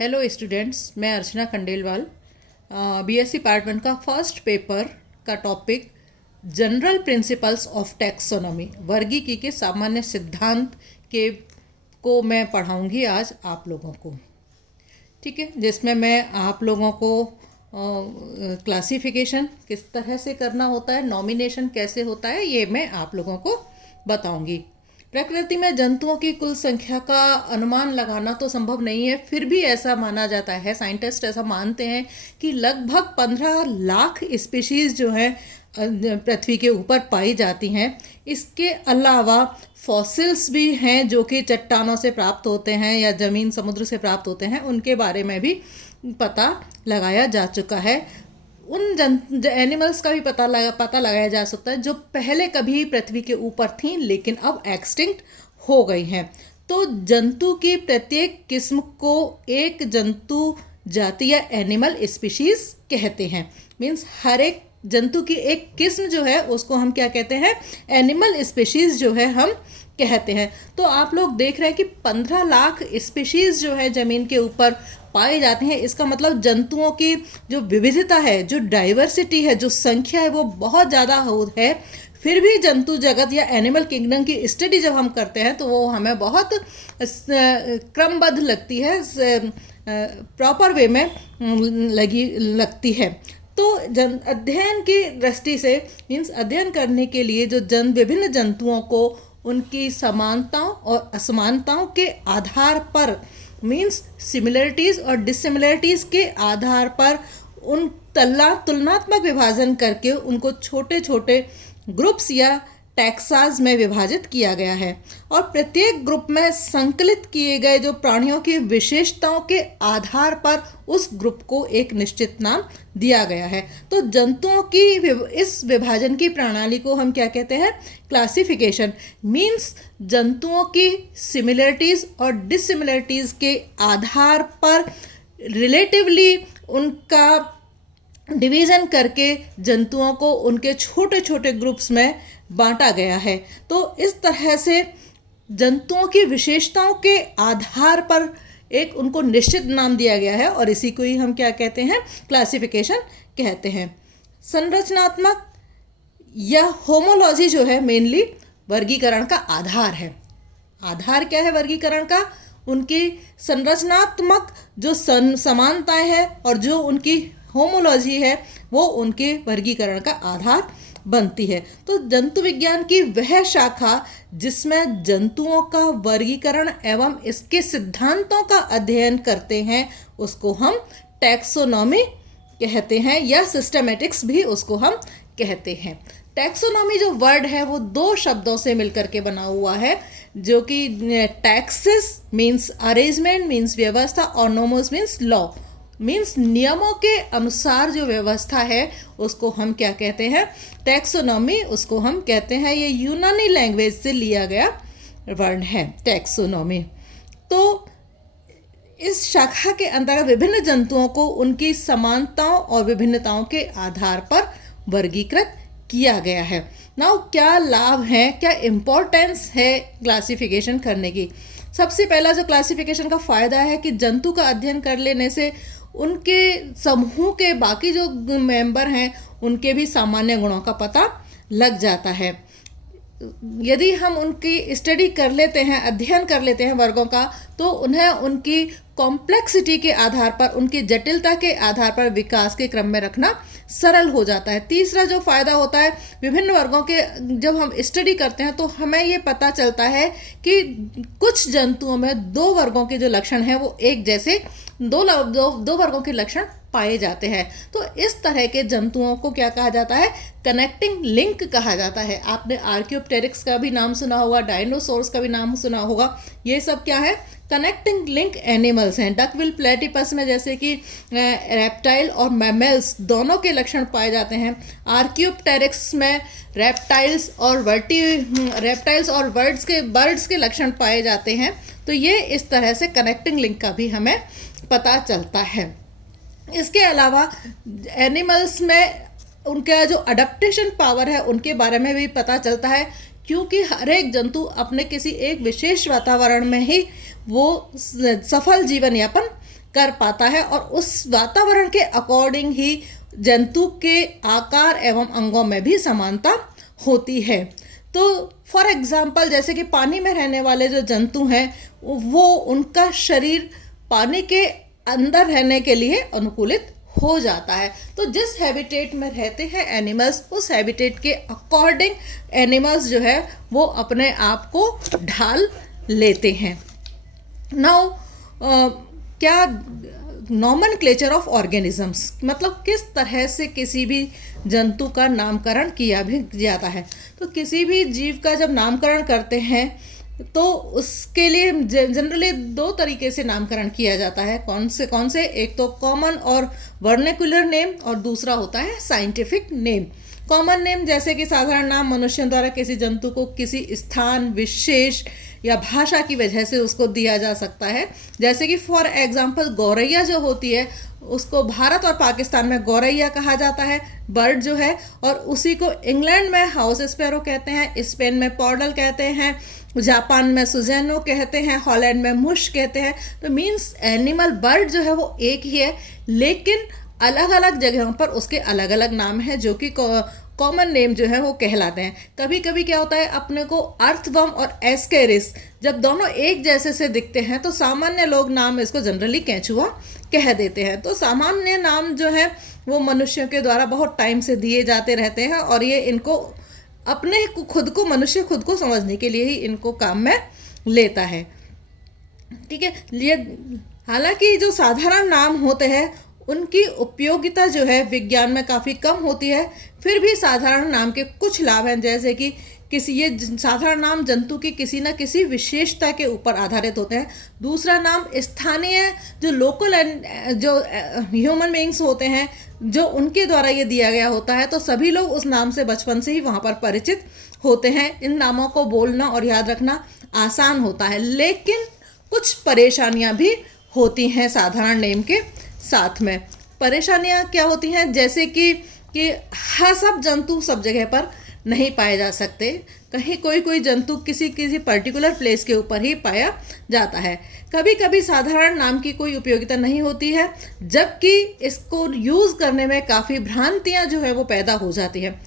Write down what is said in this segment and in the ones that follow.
Hello students, मैं अर्चना Khandelwal. BSc part 1 का first paper का topic general principles of taxonomy, वर्गीकी के सामान्य सिद्धांत के को मैं पढ़ाऊंगी आज आप लोगों को। ठीक है, जिसमें मैं आप लोगों को क्लासिफिकेशन किस तरह से करना होता है, नॉमिनेशन कैसे होता है, ये मैं आप लोगों को बताऊंगी। प्रकृति में जंतुओं की कुल संख्या का अनुमान लगाना तो संभव नहीं है, फिर भी ऐसा माना जाता है, साइंटिस्ट ऐसा मानते हैं कि लगभग 15 लाख स्पीशीज़ जो हैं पृथ्वी के ऊपर पाई जाती हैं। इसके अलावा फॉसिल्स भी हैं जो कि चट्टानों से प्राप्त होते हैं या ज़मीन समुद्र से प्राप्त होते हैं, उनके बारे में भी पता लगाया जा चुका है। उन एनिमल्स का भी पता लगाया जा सकता है जो पहले कभी पृथ्वी के ऊपर थी लेकिन अब एक्सटिंक्ट हो गई हैं। तो जंतु की प्रत्येक किस्म को एक जंतु जाति या एनिमल स्पीशीज कहते हैं। मीन्स हर एक जंतु की एक किस्म जो है उसको हम क्या कहते हैं, एनिमल स्पीशीज जो है हम कहते हैं। तो आप लोग देख रहे हैं कि 15 लाख स्पीशीज जो है ज़मीन के ऊपर पाए जाते हैं। इसका मतलब जंतुओं की जो विविधता है, जो डाइवर्सिटी है, जो संख्या है, वो बहुत ज़्यादा है। फिर भी जंतु जगत या एनिमल किंगडम की स्टडी जब हम करते हैं तो वो हमें बहुत क्रमबद्ध लगती है, प्रॉपर वे में लगती है। तो अध्ययन की दृष्टि से मीन्स अध्ययन करने के लिए जो विभिन्न जंतुओं को उनकी समानताओं और असमानताओं के आधार पर मीन्स सिमिलरिटीज़ और डिसिमिलरिटीज़ के आधार पर उन तुलनात्मक विभाजन करके उनको छोटे छोटे ग्रुप्स या टैक्साज में विभाजित किया गया है। और प्रत्येक ग्रुप में संकलित किए गए जो प्राणियों की विशेषताओं के आधार पर उस ग्रुप को एक निश्चित नाम दिया गया है। तो जंतुओं की इस विभाजन की प्रणाली को हम क्या कहते हैं, क्लासिफिकेशन। मीन्स जंतुओं की सिमिलरिटीज़ और डिसिमिलरिटीज़ के आधार पर रिलेटिवली उनका डिवीज़न करके जंतुओं को उनके छोटे छोटे ग्रुप्स में बांटा गया है। तो इस तरह से जंतुओं की विशेषताओं के आधार पर एक उनको निश्चित नाम दिया गया है और इसी को ही हम क्या कहते हैं, क्लासिफिकेशन कहते हैं। संरचनात्मक या होमोलॉजी जो है मेनली वर्गीकरण का आधार है। आधार क्या है वर्गीकरण का? उनकी संरचनात्मक जो समानताएं हैं और जो उनकी होमोलॉजी है वो उनके वर्गीकरण का आधार बनती है। तो जंतु विज्ञान की वह शाखा जिसमें जंतुओं का वर्गीकरण एवं इसके सिद्धांतों का अध्ययन करते हैं उसको हम टैक्सोनॉमी कहते हैं या सिस्टमेटिक्स भी उसको हम कहते हैं। टैक्सोनॉमी जो वर्ड है वो 2 शब्दों से मिलकर के बना हुआ है, जो कि टैक्सिस मीन्स अरेंजमेंट मीन्स व्यवस्था और नोमोस मीन्स लॉ मीन्स नियमों के अनुसार जो व्यवस्था है उसको हम क्या कहते हैं, टैक्सोनॉमी उसको हम कहते हैं। ये यूनानी लैंग्वेज से लिया गया वर्ड है टैक्सोनॉमी। तो इस शाखा के अंतर्गत विभिन्न जंतुओं को उनकी समानताओं और विभिन्नताओं के आधार पर वर्गीकृत किया गया है। नाउ क्या लाभ है, क्या इम्पोर्टेंस है क्लासिफिकेशन करने की? सबसे पहला जो क्लासिफिकेशन का फ़ायदा है कि जंतु का अध्ययन कर लेने से उनके समूह के बाकी जो मेंबर हैं उनके भी सामान्य गुणों का पता लग जाता है। यदि हम उनकी स्टडी कर लेते हैं, अध्ययन कर लेते हैं वर्गों का, तो उन्हें उनकी कॉम्प्लेक्सिटी के आधार पर, उनकी जटिलता के आधार पर विकास के क्रम में रखना सरल हो जाता है। तीसरा जो फ़ायदा होता है, विभिन्न वर्गों के जब हम स्टडी करते हैं तो हमें ये पता चलता है कि कुछ जंतुओं में 2 वर्गों के जो लक्षण हैं वो एक जैसे दो वर्गों के लक्षण पाए जाते हैं। तो इस तरह के जंतुओं को क्या कहा जाता है, कनेक्टिंग लिंक कहा जाता है। आपने आर्कियोप्टेरिक्स का भी नाम सुना होगा, डायनोसोर्स का भी नाम सुना होगा। ये सब क्या है, कनेक्टिंग लिंक एनिमल्स हैं। डकविल प्लेटिपस में जैसे कि रेप्टाइल और मैमल्स दोनों के लक्षण पाए जाते हैं। आर्कियोप्टेरिक्स में रेप्टाइल्स और बर्ड्स के लक्षण पाए जाते हैं। तो ये इस तरह से कनेक्टिंग लिंक का भी हमें पता चलता है। इसके अलावा एनिमल्स में उनका जो अडेप्टेशन पावर है उनके बारे में भी पता चलता है, क्योंकि हर एक जंतु अपने किसी एक विशेष वातावरण में ही वो सफल जीवन यापन कर पाता है और उस वातावरण के अकॉर्डिंग ही जंतु के आकार एवं अंगों में भी समानता होती है। तो फॉर एग्जाम्पल जैसे कि पानी में रहने वाले जो जंतु हैं वो उनका शरीर पानी के अंदर रहने के लिए अनुकूलित हो जाता है। तो जिस हैबिटेट में रहते हैं एनिमल्स, उस हैबिटेट के अकॉर्डिंग एनिमल्स जो है वो अपने आप को ढाल लेते हैं। नाउ क्या नॉमेनक्लेचर ऑफ ऑर्गेनिजम्स, मतलब किस तरह से किसी भी जंतु का नामकरण किया भी जाता है। तो किसी भी जीव का जब नामकरण करते हैं तो उसके लिए जनरली दो तरीके से नामकरण किया जाता है। कौन से एक तो कॉमन और वर्नेकुलर नेम और दूसरा होता है साइंटिफिक नेम। कॉमन नेम जैसे कि साधारण नाम मनुष्यों द्वारा किसी जंतु को किसी स्थान विशेष या भाषा की वजह से उसको दिया जा सकता है। जैसे कि फॉर एग्जांपल गौरैया जो होती है उसको भारत और पाकिस्तान में गौरैया कहा जाता है बर्ड जो है, और उसी को इंग्लैंड में हाउस स्पैरो कहते हैं, स्पेन में पॉर्डल कहते हैं, जापान में सुजेनो कहते हैं, हॉलैंड में मुश कहते हैं। तो मीन्स एनिमल बर्ड जो है वो एक ही है, लेकिन अलग अलग जगहों पर उसके अलग अलग नाम हैं जो कि कॉमन नेम जो है वो कहलाते हैं। कभी कभी क्या होता है अपने को अर्थवर्म और एस्केरिस जब दोनों एक जैसे से दिखते हैं तो सामान्य लोग नाम इसको जनरली केंचुआ कह देते हैं। तो सामान्य नाम जो है वो मनुष्यों के द्वारा बहुत टाइम से दिए जाते रहते हैं और ये इनको अपने खुद को मनुष्य खुद को समझने के लिए ही इनको काम में लेता है। ठीक है, ये हालांकि जो साधारण नाम होते हैं उनकी उपयोगिता जो है विज्ञान में काफ़ी कम होती है, फिर भी साधारण नाम के कुछ लाभ हैं। जैसे कि ये साधारण नाम जंतु की किसी न किसी विशेषता के ऊपर आधारित होते हैं। दूसरा नाम स्थानीय जो लोकल जो ह्यूमन बीइंग्स होते हैं जो उनके द्वारा ये दिया गया होता है, तो सभी लोग उस नाम से बचपन से ही वहाँ पर परिचित होते हैं। इन नामों को बोलना और याद रखना आसान होता है, लेकिन कुछ परेशानियाँ भी होती हैं साधारण नेम के साथ में। परेशानियाँ क्या होती हैं, जैसे कि हर सब जंतु सब जगह पर नहीं पाए जा सकते। कहीं कोई जंतु किसी पर्टिकुलर प्लेस के ऊपर ही पाया जाता है। कभी कभी साधारण नाम की कोई उपयोगिता नहीं होती है, जबकि इसको यूज़ करने में काफ़ी भ्रांतियाँ जो है वो पैदा हो जाती है।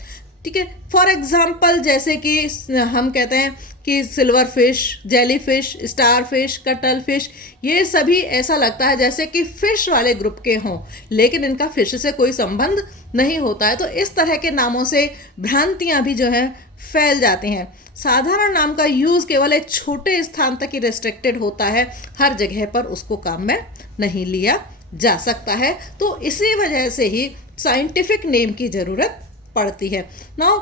ठीक है, फॉर एग्जाम्पल जैसे कि हम कहते हैं कि silver fish, jelly fish, star fish, cuttle fish, ये सभी ऐसा लगता है जैसे कि फिश वाले ग्रुप के हों, लेकिन इनका फिश से कोई संबंध नहीं होता है। तो इस तरह के नामों से भ्रांतियां भी जो हैं फैल जाती हैं। साधारण नाम का यूज़ केवल एक छोटे स्थान तक ही रेस्ट्रिक्टेड होता है, हर जगह पर उसको काम में नहीं लिया जा सकता है। तो इसी वजह से ही साइंटिफिक नेम की ज़रूरत पड़ती है। नाउ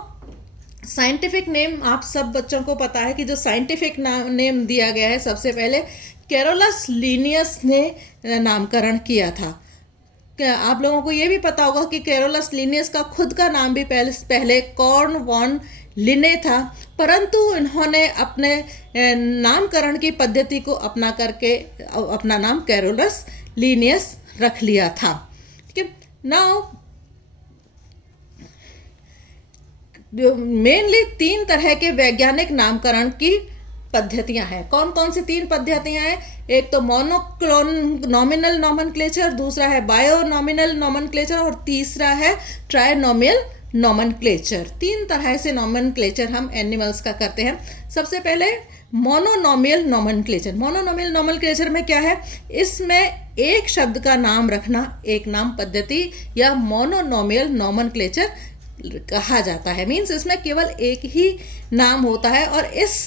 साइंटिफिक नेम आप सब बच्चों को पता है कि जो साइंटिफिक नेम दिया गया है सबसे पहले कैरोलस लिनियस ने नामकरण किया था। आप लोगों को ये भी पता होगा कि कैरोलस लिनियस का खुद का नाम भी पहले कॉर्न वॉन लिने था, परंतु इन्होंने अपने नामकरण की पद्धति को अपना करके अपना नाम कैरोलस लिनियस रख लिया था। ठीक है, नाउ मेनली 3 तरह के वैज्ञानिक नामकरण की पद्धतियां हैं। कौन कौन सी 3 पद्धतियां हैं? एक तो मोनोनॉमिनल नॉमेनक्लेचर, दूसरा है बायोनॉमिनल नॉमेनक्लेचर और तीसरा है ट्राइनॉमियल नॉमेनक्लेचर। 3 तरह से नॉमेनक्लेचर हम एनिमल्स का करते हैं। सबसे पहले मोनोनॉमियल नॉमेनक्लेचर। मोनोनॉमियल नॉमेनक्लेचर में क्या है, इसमें एक शब्द का नाम रखना एक नाम पद्धति या मोनोनॉमियल नॉमेनक्लेचर कहा जाता है। मीन्स इसमें केवल एक ही नाम होता है और इस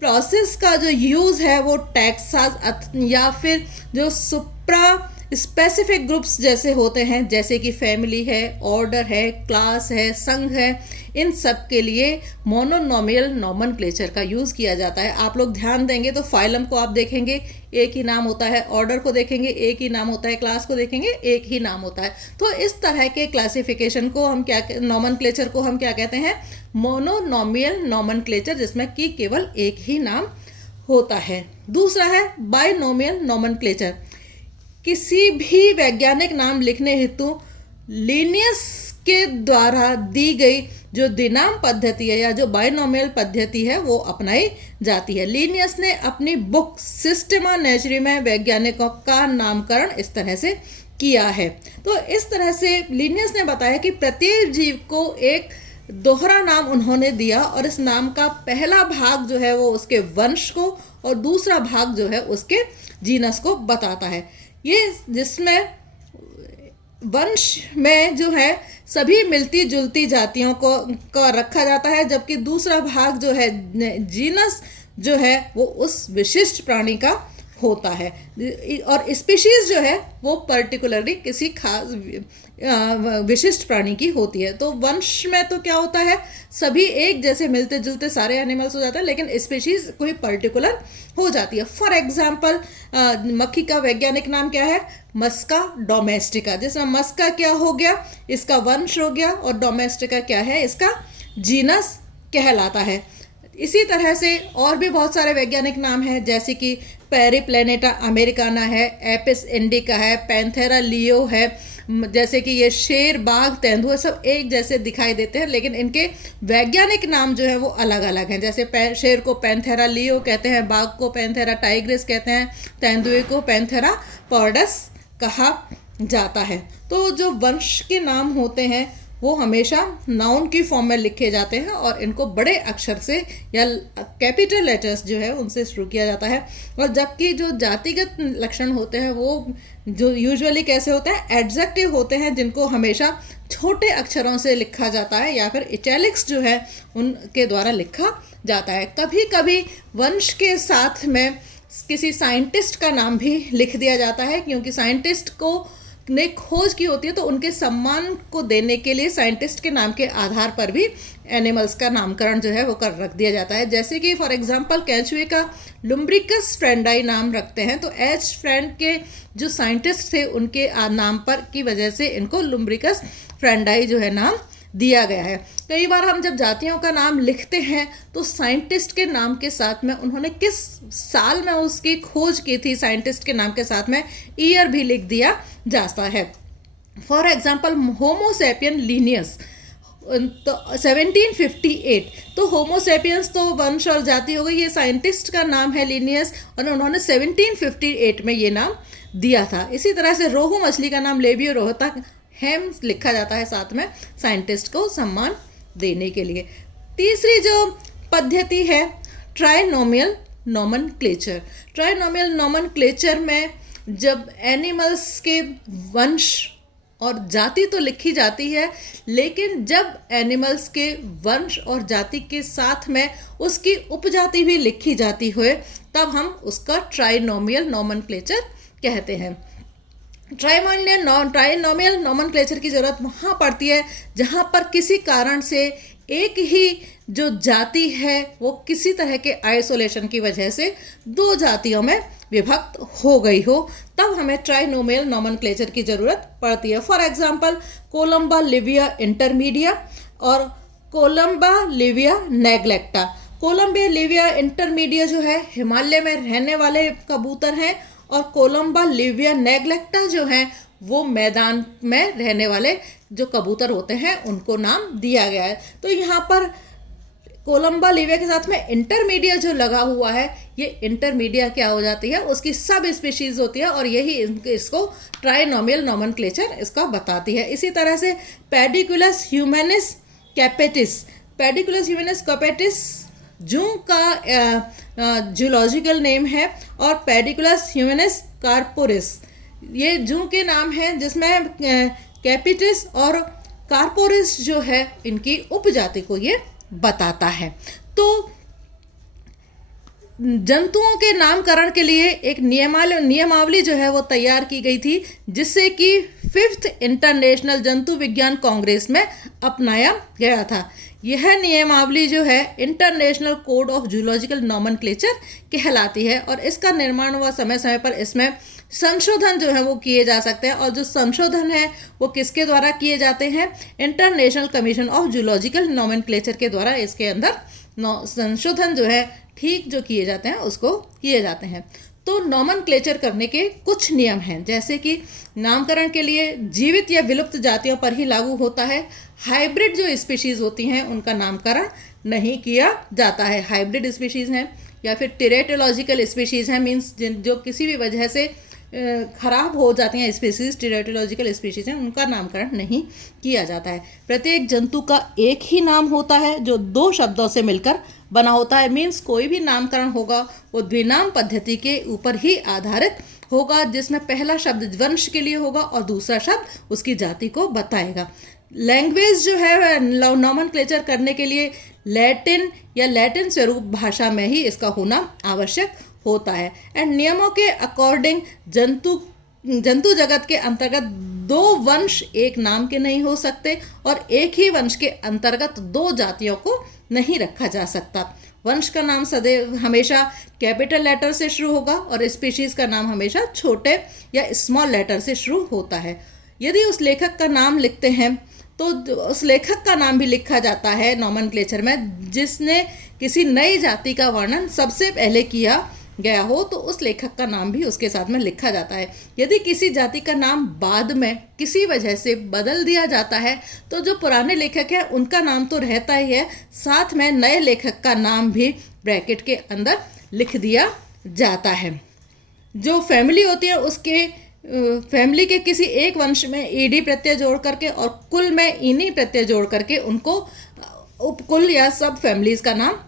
प्रोसेस का जो यूज़ है वो टैक्सास या फिर जो सुप्रा स्पेसिफिक ग्रुप्स जैसे होते हैं, जैसे कि फैमिली है, ऑर्डर है, क्लास है, संघ है, इन सब के लिए मोनोनॉमियल नॉमेनक्लेचर का यूज़ किया जाता है। आप लोग ध्यान देंगे तो फाइलम को आप देखेंगे एक ही नाम होता है, ऑर्डर को देखेंगे एक ही नाम होता है, क्लास को देखेंगे एक ही नाम होता है। तो इस तरह के क्लासिफिकेशन को हम नॉमेनक्लेचर को हम क्या कहते हैं, मोनोनॉमियल नॉमेनक्लेचर, जिसमें कि केवल एक ही नाम होता है। दूसरा है बाइनोमियल नॉमेनक्लेचर। किसी भी वैज्ञानिक नाम लिखने हेतु लिनियस के द्वारा दी गई जो द्विनाम पद्धति है या जो बाइनोमियल पद्धति है वो अपनाई जाती है। लिनियस ने अपनी बुक सिस्टेमा नेचुरी में वैज्ञानिकों का नामकरण इस तरह से किया है। तो इस तरह से लिनियस ने बताया कि प्रत्येक जीव को एक दोहरा नाम उन्होंने दिया और इस नाम का पहला भाग जो है वो उसके वंश को और दूसरा भाग जो है उसके जीनस को बताता है। ये जिसमें वंश में जो है सभी मिलती जुलती जातियों को रखा जाता है, जबकि दूसरा भाग जो है जीनस जो है वो उस विशिष्ट प्राणी का होता है और स्पीशीज जो है वो पर्टिकुलरली किसी खास विशिष्ट प्राणी की होती है। तो वंश में तो क्या होता है, सभी एक जैसे मिलते जुलते सारे एनिमल्स हो जाते हैं, लेकिन स्पीशीज कोई पर्टिकुलर हो जाती है। फॉर एग्जाम्पल मक्खी का वैज्ञानिक नाम क्या है, मस्का डोमेस्टिका, जिसमें मस्का क्या हो गया, इसका वंश हो गया, और डोमेस्टिका क्या है, इसका जीनस कहलाता है। इसी तरह से और भी बहुत सारे वैज्ञानिक नाम हैं, जैसे कि पेरिप्लेनेटा अमेरिकाना है, एपिस इंडिका है, पैंथेरा लियो है। जैसे कि ये शेर, बाघ, तेंदुआ सब एक जैसे दिखाई देते हैं, लेकिन इनके वैज्ञानिक नाम जो है वो अलग अलग हैं। जैसे शेर को पैंथेरा लियो कहते हैं, बाघ को पैंथेरा टाइग्रिस कहते हैं, तेंदुए को पैंथेरा पॉर्डस कहा जाता है। तो जो वंश के नाम होते हैं वो हमेशा नाउन की फॉर्म में लिखे जाते हैं और इनको बड़े अक्षर से या कैपिटल लेटर्स जो है उनसे शुरू किया जाता है। और जबकि जो जातिगत लक्षण होते हैं वो जो यूजुअली कैसे होते हैं, एडजेक्टिव होते हैं, जिनको हमेशा छोटे अक्षरों से लिखा जाता है या फिर इटैलिक्स जो है उनके द्वारा लिखा जाता है। कभी कभी वंश के साथ में किसी साइंटिस्ट का नाम भी लिख दिया जाता है, क्योंकि साइंटिस्ट को ने खोज की होती है, तो उनके सम्मान को देने के लिए साइंटिस्ट के नाम के आधार पर भी एनिमल्स का नामकरण जो है वो कर रख दिया जाता है। जैसे कि फॉर एग्जांपल केंचुए का लुम्ब्रिकस फ्रेंडाई नाम रखते हैं, तो एच फ्रेंड के जो साइंटिस्ट थे उनके नाम पर की वजह से इनको लुम्ब्रिकस फ्रेंडाई जो है नाम दिया गया है। कई बार हम जब जातियों का नाम लिखते हैं तो साइंटिस्ट के नाम के साथ में उन्होंने किस साल में उसकी खोज की थी, साइंटिस्ट के नाम के साथ में ईयर भी लिख दिया जाता है। फॉर एग्जांपल होमोसेपियन लिनियस तो 1758, तो होमोसेपियंस तो वंश और जाति हो गई, ये साइंटिस्ट का नाम है लिनियस और उन्होंने 1758 में ये नाम दिया था। इसी तरह से रोहू मछली का नाम लेबियो रोहता हेम लिखा जाता है साथ में साइंटिस्ट को सम्मान देने के लिए। तीसरी जो पद्धति है ट्राइनोमियल नोमेनक्लेचर। ट्राइनोमियल नोमेनक्लेचर में जब एनिमल्स के वंश और जाति तो लिखी जाती है, लेकिन जब एनिमल्स के वंश और जाति के साथ में उसकी उपजाति भी लिखी जाती हो तब हम उसका ट्राइनोमियल नोमेनक्लेचर कहते हैं। ट्राइनोमियल नोमेनक्लेचर की ज़रूरत वहाँ पड़ती है जहाँ पर किसी कारण से एक ही जो जाति है वो किसी तरह के आइसोलेशन की वजह से दो जातियों में विभक्त हो गई हो, तब हमें ट्राइनोमियल नोमेनक्लेचर की ज़रूरत पड़ती है। For example Columba livia intermedia और Columba livia neglecta. Columba livia intermedia जो है हिमालय में रहने वाले कबूतर हैं और कोलम्बा लिविया नेग्लेक्टा जो है वो मैदान में रहने वाले जो कबूतर होते हैं उनको नाम दिया गया है। तो यहाँ पर कोलम्बा लिविया के साथ में इंटरमीडिया जो लगा हुआ है, ये इंटरमीडिया क्या हो जाती है, उसकी सब स्पीशीज होती है और यही इसको ट्राइनोमियल नोमेनक्लेचर इसका बताती है। इसी तरह से पेडिकुलस ह्यूमैनिस कैपेटिस, पेडिकुलस ह्यूमैनिस कैपेटिस जू का जूलॉजिकल नेम है और पेडिकुलस ह्यूमैनिस कार्पोरिस ये जू के नाम है, जिसमें कैपिटिस और कार्पोरिस जो है इनकी उपजाति को ये बताता है। तो जंतुओं के नामकरण के लिए एक नियमावली जो है वो तैयार की गई थी, जिससे कि 5th इंटरनेशनल जंतु विज्ञान कांग्रेस में अपनाया गया था। यह नियमावली जो है international code of zoological nomenclature कहलाती है और इसका निर्माण हुआ समय समय पर इसमें संशोधन जो है वो किए जा सकते हैं। और जो संशोधन है वो किसके द्वारा किए जाते हैं, international commission of zoological nomenclature के द्वारा इसके अंदर संशोधन जो है ठीक जो किए जाते हैं उसको किए जाते हैं। तो नॉमनक्लेचर करने के कुछ नियम हैं, जैसे कि नामकरण के लिए जीवित या विलुप्त जातियों पर ही लागू होता है। हाइब्रिड जो स्पीशीज़ होती हैं उनका नामकरण नहीं किया जाता है। हाइब्रिड स्पीशीज़ हैं या फिर टेरेटोलॉजिकल स्पीशीज़ हैं, मीन्स जो किसी भी वजह से खराब हो जाती हैं स्पीशीज़, टेरेटोलॉजिकल स्पीशीज़ हैं, उनका नामकरण नहीं किया जाता है। प्रत्येक जंतु का एक ही नाम होता है जो 2 शब्दों से मिलकर बना होता है। मीन्स कोई भी नामकरण होगा वो द्विनाम पद्धति के ऊपर ही आधारित होगा, जिसमें पहला शब्द वंश के लिए होगा और दूसरा शब्द उसकी जाति को बताएगा। लैंग्वेज जो है नॉमनक्लेचर करने के लिए लैटिन या लैटिन स्वरूप भाषा में ही इसका होना आवश्यक होता है। एंड नियमों के अकॉर्डिंग जंतु जगत के अंतर्गत 2 वंश एक नाम के नहीं हो सकते और एक ही वंश के अंतर्गत 2 जातियों को नहीं रखा जा सकता। वंश का नाम सदैव हमेशा कैपिटल लेटर से शुरू होगा और स्पीशीज का नाम हमेशा छोटे या स्मॉल लेटर से शुरू होता है। यदि उस लेखक का नाम लिखते हैं तो उस लेखक का नाम भी लिखा जाता है नॉमनक्लेचर में जिसने किसी नई जाति का वर्णन सबसे पहले किया गया हो, तो उस लेखक का नाम भी उसके साथ में लिखा जाता है। यदि किसी जाति का नाम बाद में किसी वजह से बदल दिया जाता है तो जो पुराने लेखक हैं उनका नाम तो रहता ही है, साथ में नए लेखक का नाम भी ब्रैकेट के अंदर लिख दिया जाता है। जो फैमिली होती है उसके फैमिली के किसी एक वंश में ईडी प्रत्यय जोड़ करके और कुल में इनी प्रत्यय जोड़ करके उनको उपकुल या सब फैमिलीज का नाम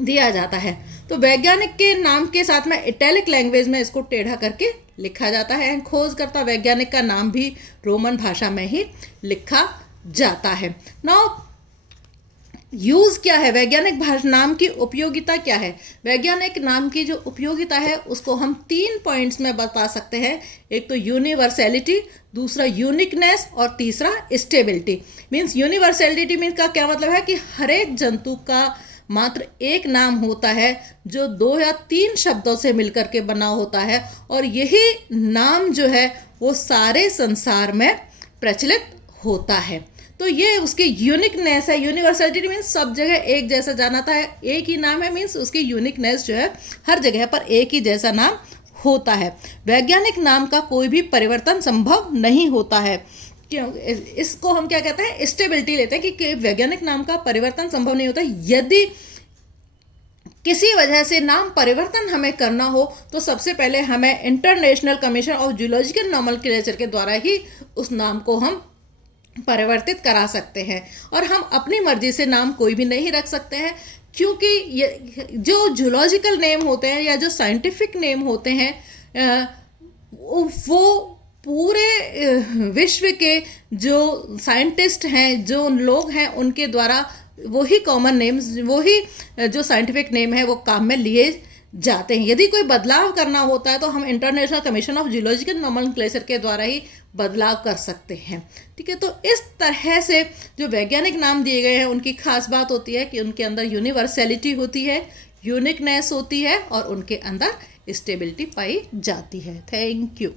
दिया जाता है। तो वैज्ञानिक के नाम के साथ में इटैलिक लैंग्वेज में इसको टेढ़ा करके लिखा जाता है। खोजकर्ता वैज्ञानिक का नाम भी रोमन भाषा में ही लिखा जाता है। नाउ यूज़ क्या है, वैज्ञानिक नाम की उपयोगिता क्या है? वैज्ञानिक नाम की जो उपयोगिता है उसको हम 3 पॉइंट्स में बता सकते हैं। एक तो यूनिवर्सैलिटी, दूसरा यूनिकनेस और तीसरा स्टेबिलिटी। मीन्स यूनिवर्सैलिटी मीन्स का क्या मतलब है कि हर एक जंतु का मात्र एक नाम होता है जो 2 या 3 शब्दों से मिलकर के बना होता है और यही नाम जो है वो सारे संसार में प्रचलित होता है। तो ये उसकी यूनिकनेस है। यूनिवर्सलिटी मीन्स सब जगह एक जैसा जानाता है, एक ही नाम है, मीन्स उसकी यूनिकनेस जो है हर जगह पर एक ही जैसा नाम होता है। वैज्ञानिक नाम का कोई भी परिवर्तन संभव नहीं होता है। क्यों? इसको हम क्या कहते हैं, स्टेबिलिटी लेते हैं कि वैज्ञानिक नाम का परिवर्तन संभव नहीं होता। यदि किसी वजह से नाम परिवर्तन हमें करना हो तो सबसे पहले हमें international commission of zoological nomenclature के द्वारा ही उस नाम को हम परिवर्तित करा सकते हैं और हम अपनी मर्जी से नाम कोई भी नहीं रख सकते हैं, क्योंकि ये जो जूलॉजिकल नेम होते हैं या जो साइंटिफिक नेम होते हैं वो पूरे विश्व के जो साइंटिस्ट हैं, जो लोग हैं, उनके द्वारा वही कॉमन नेम्स, वही जो साइंटिफिक नेम है वो काम में लिए जाते हैं। यदि कोई बदलाव करना होता है तो हम international commission of zoological nomenclature के द्वारा ही बदलाव कर सकते हैं। ठीक है, तो इस तरह से जो वैज्ञानिक नाम दिए गए हैं उनकी खास बात होती है कि उनके अंदर यूनिवर्सैलिटी होती है, यूनिकनेस होती है और उनके अंदर स्टेबिलिटी पाई जाती है। Thank you.